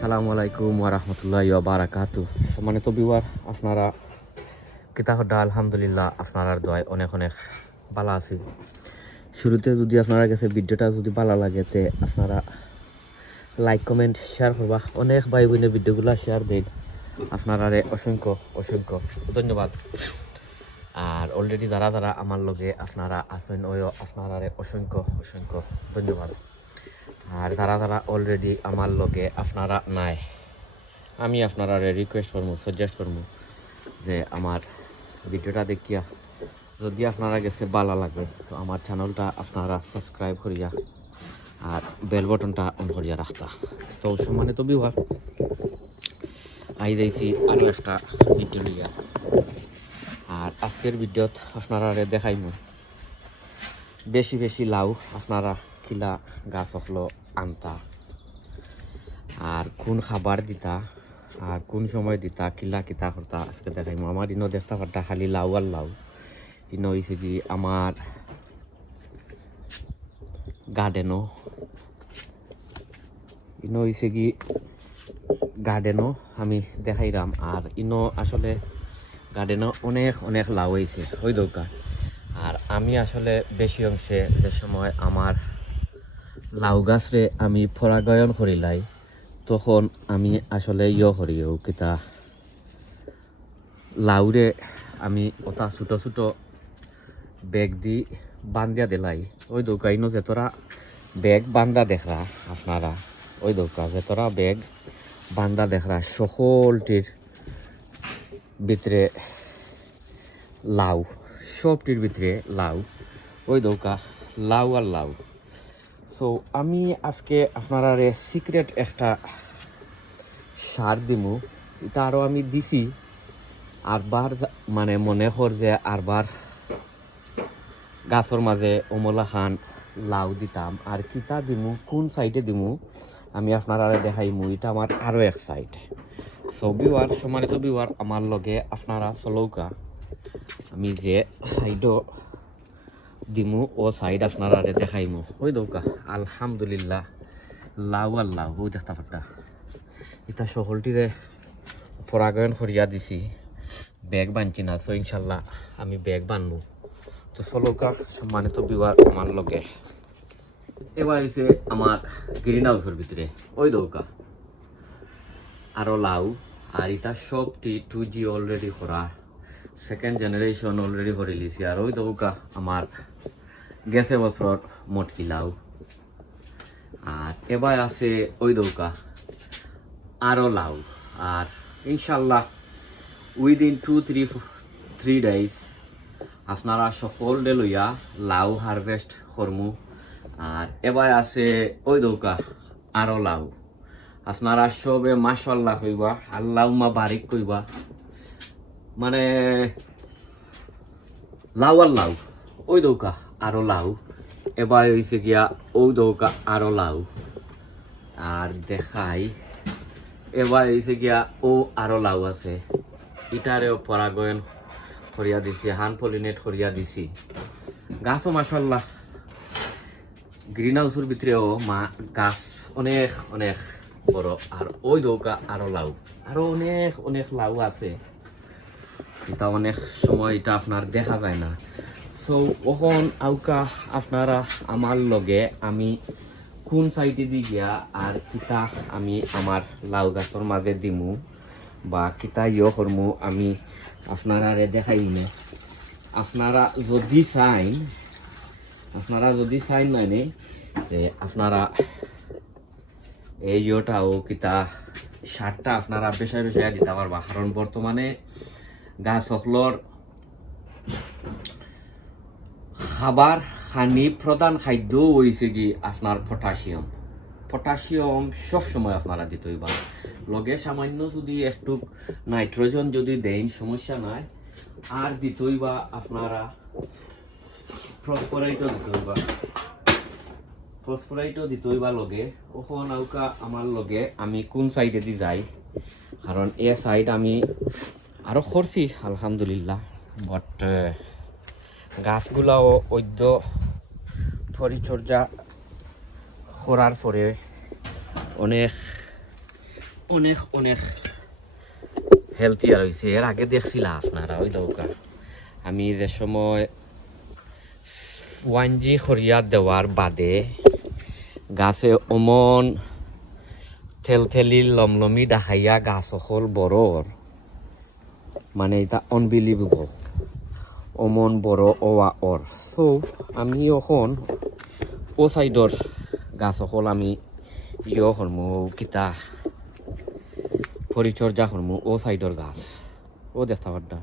আসসালামু আলাইকুম ওয়া রাহমাতুল্লাহি ওয়া বারাকাতুহু। সম্মানিত ভিউয়ার, আপনারা কিতা হড্ডা আলহামদুলিল্লাহ আপনার দোয়ায় অনেক অনেক ভালো আছি। শুরুতে যদি আপনারা কাছে ভিডিওটা যদি ভালো লাগে তে আপনারা লাইক কমেন্ট শেয়ার করবা। অনেক ভাই বোনের ভিডিওগুলো শেয়ার দেন, আপনারা অসংখ্য অসংখ্য ধন্যবাদ। আর অলরেডি যারা যারা আমার লগে আপনারা আছেন ওই আপনারা অসংখ্য অসংখ্য ধন্যবাদ। আর যারা যারা অলরেডি আমার লগে আপনারা নাই, আমি আপনারা রিকোয়েস্ট করবো, সাজেস্ট করবো যে আমার ভিডিওটা দেখিয়া যদি আপনারা গেছে ভালো লাগে তো আমার চ্যানেলটা আপনারা সাবস্ক্রাইব করিয়া আর বেল বটনটা অন করিয়া রাখতা। তো সম্মানিত ভিউয়ার, আই যাইছি আরও একটা ভিডিও লিয়া। আর আজকের ভিডিওত আপনারা দেখাইমু বেশি বেশি লাউ আপনারা কিলা গাছ হলো আনতা আর কোন খাবার দিতা আর কোন সময় দিতা কিলা কিতা করতা আজকে দেখাইমু। আমার ইনো দেখতে পারতা খালি লাউ আর লাউ। ইনো হয়েছে কি আমার গার্ডেনও, ইনো হয়েছে কি গার্ডেনও আমি দেখাইলাম। আর ইনো আসলে গার্ডেনও অনেক অনেক লাউ হয়েছে ওই দরকার। আর আমি আসলে বেশি অংশে যে সময় আমার লাউ গাছরে আমি পরাগায়ন করিলাই তখন আমি আসলে করিও কিতা লাউরে আমি ওটা ছোটো ছোটো ব্যাগ দি বান্ধিয়া দিলাই। ওই দোকানো যেতরা ব্যাগ বান্ধা দেখরা আপনারা, ওই দোকা যেতরা ব্যাগ বান্ধা দেখরা সকলটির ভিতরে লাউ, সবটির ভিতরে লাউ। ওই দৌকা লাউ আর লাউ। সো আমি আজকে আপনারা সিক্রেট একটা সার দিমু। এটা আরও আমি দিছি আরবার, মানে মনে কর যে আরবার গাছের মাঝে অমলা খান লাউ দিতাম। আর কিতা দিমু কোন সাইডে দিমু আমি আপনারা দেখাইমু। এটা আমার আরও এক সাইড। সো ভিউয়ার, সম্মানিত ভিউয়ার, আমার লগে আপনারা চলৌকা আমি যে সাইডও দিমু ও সাইড আপনারা দেখাইমু। ওই দৌকা আলহামদুলিল্লাহ লাউ আর লাউ। ওই দেখতে পারতা এটা সকলটিরে পরাগায়ন করিয়া দিছি, ব্যাগ বানছি না। সো ইনশাল্লাহ আমি ব্যাগ বানবো। তো চলৌকা সম্মানিত ভিউয়ার, আমার লগে এবার হয়েছে আমার গ্রিন হাউসের ভিতরে। ওই দৌকা আরও লাউ। আর এটা সবটি 2G অলরেডি করা, সেকেন্ড জেনারেশন অলরেডি করে লিছি। আর ওই দৌকা আমার গেছে বছর মটকি লাউ। আর এবার আছে ওই দৌকা আরও লাউ। আর ইনশাল্লাহ উইদিন 2-3 days আপনারা সকল ডে লইয়া লাউ হারভেস্ট করমু। আর এবার আছে ওই দৌকা আরও লাউ। আপনারা সবে মাশাআল্লাহ কইবা, আল্লাহুম্মা বারিক কইবা। মানে লাউ আর লাউ। ওই দৌকা আরও লাউ। এবার হয়েছে গিয়া ওই দৌকা আরও লাউ। আর দেখাই এবার হয়েছে গিয়া ও আরও লাউ আছে। ইটারেও পরাগায়ন করিয়া দিছি, হান পলিনেট করিয়া দিছি। গাছও মাশাআল্লাহ গ্রিন হাউসের ভিতরেও গাছ অনেক অনেক বড়। আর ওই দৌকা আরও লাউ, আরও অনেক অনেক লাউ আছে। এটা অনেক সময় এটা আপনার দেখা যায় না। সো ওখন আউকা আপনারা আমার লগে আমি কোন সাইডে দি গিয়া আর কিতা আমি আমার লাউ গাছের মাঝে দিমু বা কিতা করমু আমি আপনারা দেখাইমু। আপনারা যদি চাইন মানে যে আপনারা এই ইয়েটাও কিতা সারটা আপনারা বেশায় বেশায় দিতে পারবা। কারণ বর্তমানে গাছ সকলর খাবার খানি প্রধান খাদ্য হয়েছে কি আপনার পটাশিয়াম। পটাশিয়াম সবসময় আপনারা দিতে হইবা। লগে সামান্য যদি একটু নাইট্রোজেন যদি দেন সমস্যা নাই। আর দিতে হইবা আপনারা ফসফরাইটও দিতে হইবা, ফসফরাইটও দিতে হইবা লগে। ওখন আউকা আমার লগে আমি কোন সাইডে দি যাই, কারণ এ সাইড আমি আরও করছি আলহামদুলিল্লাহ। বাট গাছগুলাও ঐদ্য পরিচর্যা করার পরে অনেক অনেক অনেক হেলথিয়ার হয়েছে। এর আগে দেখছিলাম আপনারা ওই দৌকা আমি যে সময় 1G খরিয়া দেওয়ার বাদে গাছে অমন থেলথেলি লমলমি দেখাইয়া গাছ সকল বড়র মানে এটা আনবিলিভেবল অমন বড় ওয়া ওর। সো আমি এখন ও সাইডর গাছ সকল আমি করমু কিতা পরিচর্যা করমু ও সাইডর গাছ ও দেখতে পারডা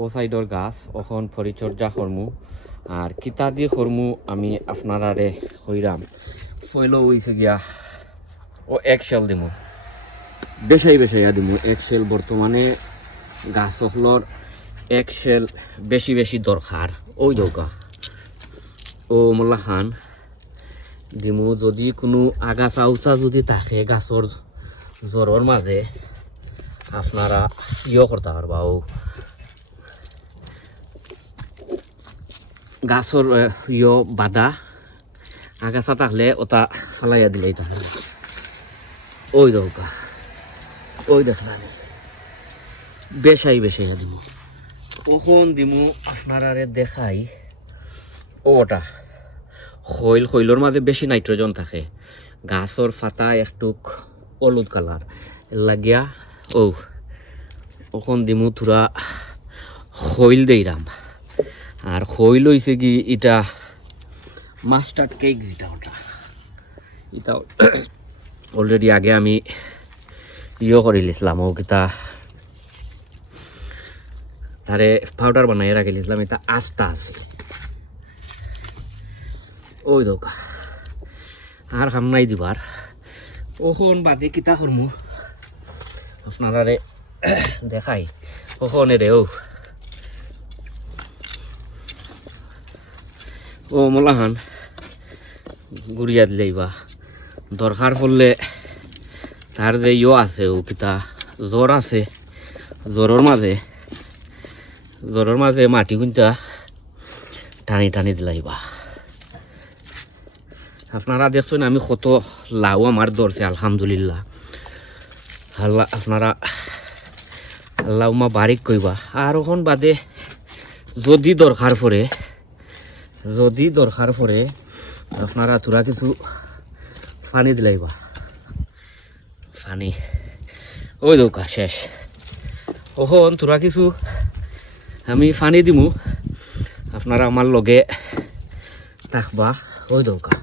ও সাইডর গাছ এখন পরিচর্যা করমু আর কিতা দিয়ে করমু আমি আপনারারে কইরাম। ফইলো হইছে গিয়া ও এক্সেল দিমু বেশাইয়া দিমু এক্সেল বর্তমানে গাছ সকলর এক্সেল বেশি দরকার। ওই দৌকা ও মোল্লা খান দিমু যদি কোনো আগাছা উচা যদি থাকে গাছর জ্বরের মাঝে আপনারা করতে পারবা ও গাছর বাধা আগাছা থাকলে ওটা ফালাইয়া দিলেই তাহলে ওই দৌকা ওই দেখলাম বেশাইয়া দিমু কখন দিমু আপনারারে দেখাই ওটা খৈলর মাঝে বেশি নাইট্রোজেন থাকে গাছর ফাতা একটু হলুদ কালার লাগিয়া ওখন দিমু থোড়া খৈল দেইরাম। আর খৈল হইছে কি এটা মাস্টার্ড কেক যেটা ওটা এটা অলরেডি আগে আমি করে লিখলাম ও কিতা তারে পাউডার বানাই রাখি লিখলাম এটা আস্তা আছে ওই দোকা আর কাম নাই দিবার ওখন বাদে কিতা করমু আপনারারে দেখাই ওখানে রে ও মোলাহান গুড়িয়া দিলেইবা দরকার পড়লে তার যে আছে ও কিতা জ্বর আছে জ্বরের মাঝে মাটি কুঞ্চা টানি দিলাইবা। আপনারা দেখছেন আমি কত লাউ আমার ধরছে আলহামদুলিল্লাহ আল্লাহ আপনারা আল্লাহ মা বারিক কইবা। আর ওখান বাদে যদি দরকার পড়ে আপনারা তোরা কিছু পানি দিলাইবা পানি ওই দৌকা শেষ ওখন তোরা কিছু আমি পানি দিমু আপনারা আমার লগে থাকবা ওই দৌকা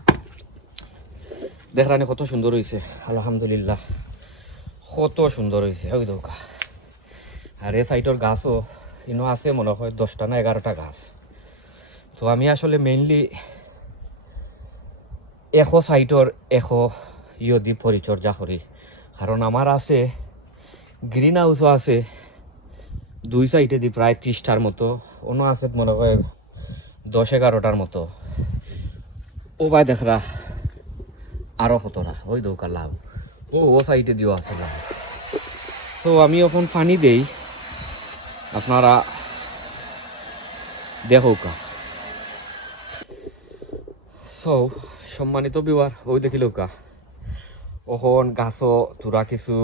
দেখরানি কত সুন্দর হয়েছে আলহামদুলিল্লাহ কত সুন্দর হয়েছে ওই দৌকা। আর এই সাইডর গাছও ইনো আছে মনে হয় 10টা না 11টা গাছ। তো আমি আসলে মেইনলি সাইটর দি পরিচর্যা করি কারণ আমার আছে গ্রিন হাউসও আছে 2 সাইডে দি প্রায় 30টার মতো অন্য আছে মনে হয় 10-11টার মতো ও ভাই দেখরা আরো কতটা ওই দৌকা লাভ ও সাইডে দিও আছে লাভ। সো আমি এখন পানি দেই আপনারা দেখোকা। সো সম্মানিত বিওয়ার ওই দেখিল কা ওখন গাছও তোরা কিছু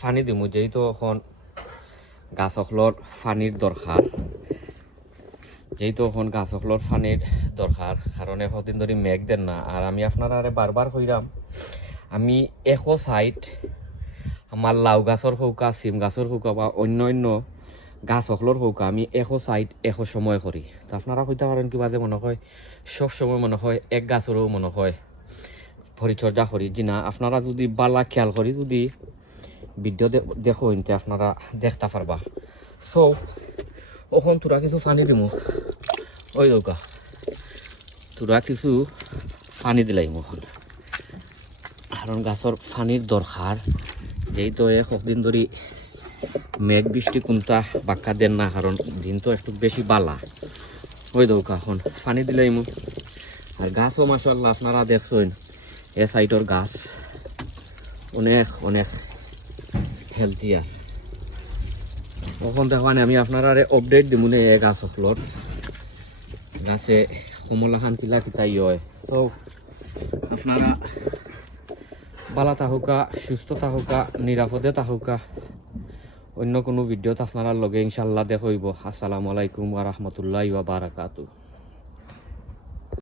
পানি দিমু যেহেতু এখন গাছ সকলর পানির দরকার কারণ এতদিন ধরে মেঘ দেন না। আর আমি আপনারা বারবার কইরাম আমি সাইড আমার লাউ গাছর হৌকা সিম গাছর হৌকা বা অন্য গাছ সকলর হৌকা আমি সাইড সময় করি। তো আপনারা কইতে পারেন কিবা যে মনে হয় সব সময় মনে হয় এক গাছেরও মনে হয় পরিচর্যা করি জি না। আপনারা যদি বালা খেয়াল করি যদি ভিডিও দেখো ইনতে আপনারা দেখতে পারবা। সো ওখন তোরা কিছু পানি দিমু ওই দৌকা তোরা কিছু পানি দিলাইম ওখান কারণ গাছর পানির দরকার যেহেতু কতদিন ধরে মেঘ বৃষ্টি কোনটা বাক্কা দেন না কারণ দিন তো একটু বেশি বালা ওই দৌকা এখন পানি দিলাইমু। আর গাছও মাশাআল্লাহ আপনারা দেখছেন এ সাইডর গাছ অনেক হেলথিয়ার। এখন দেখবানে আমি আপনারা আপডেট দিব না এই গাছ সকলর গাছে কমলা খান কিলা কিতাই হয়। সো আপনারা ভালো থাকুকা, সুস্থ থাকুকা, নিরাপদে থাকুকা। অন্য কোনো ভিডিওত আপনার লগে ইনশাল্লাহ দেখা হইব। আসসালামু আলাইকুম ওয়া রাহমাতুল্লাহি ওয়া বারাকাতুহু।